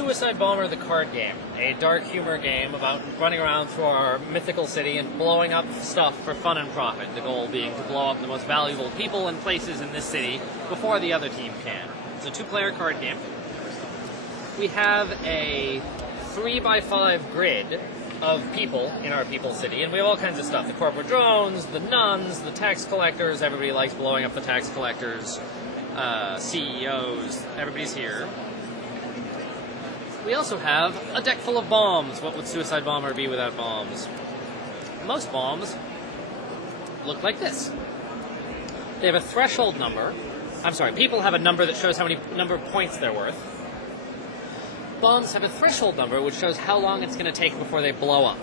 Suicide Bomber the card game, a dark humor game about running around through our mythical city and blowing up stuff for fun and profit, the goal being to blow up the most valuable people and places in this city before the other team can. It's a two-player card game. We have a 3x5 grid of people in our people city, and we have all kinds of stuff. The corporate drones, the nuns, the tax collectors. Everybody likes blowing up the tax collectors. CEOs, everybody's here. We also have a deck full of bombs. What would Suicide Bomber be without bombs? Most bombs look like this. They have a threshold number. I'm sorry, people have a number that shows how many number of points they're worth. Bombs have a threshold number which shows how long it's going to take before they blow up.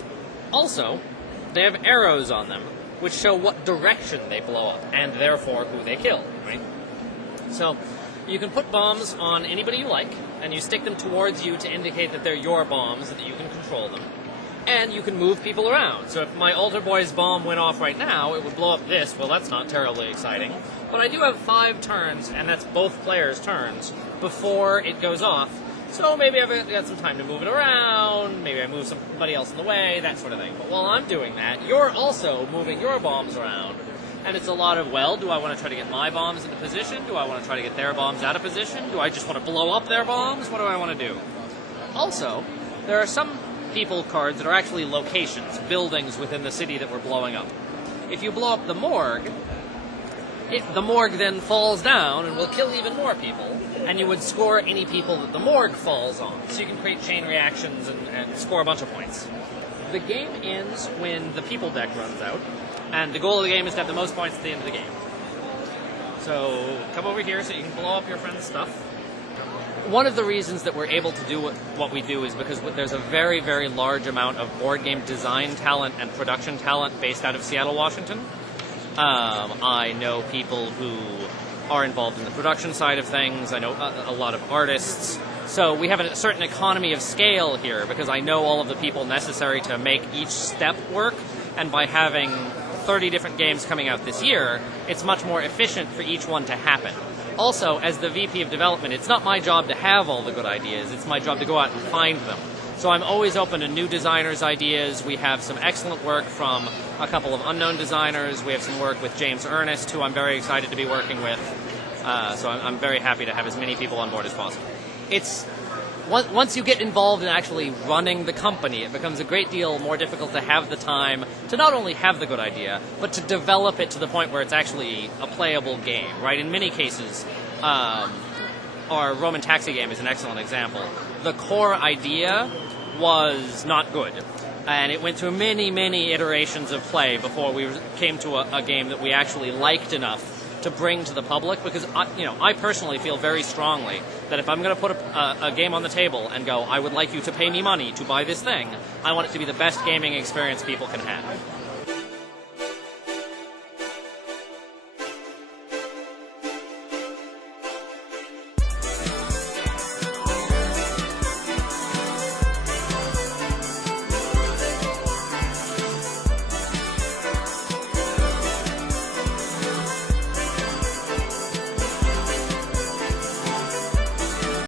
Also, they have arrows on them which show what direction they blow up and therefore who they kill, right? So, you can put bombs on anybody you like, and you stick them towards you to indicate that they're your bombs, that you can control them. And you can move people around. So if my altar boy's bomb went off right now, it would blow up this. Well, that's not terribly exciting. But I do have 5 turns, and that's both players' turns, before it goes off. So maybe I've got some time to move it around, maybe I move somebody else in the way, that sort of thing. But while I'm doing that, you're also moving your bombs around. And it's a lot of, well, do I want to try to get my bombs into position? Do I want to try to get their bombs out of position? Do I just want to blow up their bombs? What do I want to do? Also, there are some people cards that are actually locations, buildings within the city that we're blowing up. If you blow up the morgue then falls down and will kill even more people, and you would score any people that the morgue falls on. So you can create chain reactions and score a bunch of points. The game ends when the people deck runs out, and the goal of the game is to have the most points at the end of the game. So come over here so you can blow up your friend's stuff. One of the reasons that we're able to do what we do is because there's a very, very large amount of board game design talent and production talent based out of Seattle, Washington. I know people who are involved in the production side of things. I know a lot of artists. So we have a certain economy of scale here because I know all of the people necessary to make each step work. And by having 30 different games coming out this year, it's much more efficient for each one to happen. Also, as the VP of development, it's not my job to have all the good ideas. It's my job to go out and find them. So I'm always open to new designers' ideas. We have some excellent work from a couple of unknown designers. We have some work with James Ernest, who I'm very excited to be working with. So I'm very happy to have as many people on board as possible. It's once you get involved in actually running the company, it becomes a great deal more difficult to have the time to not only have the good idea, but to develop it to the point where it's actually a playable game, right? In many cases, our Roman Taxi game is an excellent example. The core idea was not good, and it went through many, many iterations of play before we came to a game that we actually liked enough to bring to the public, because I personally feel very strongly that if I'm going to put a game on the table and go, I would like you to pay me money to buy this thing, I want it to be the best gaming experience people can have.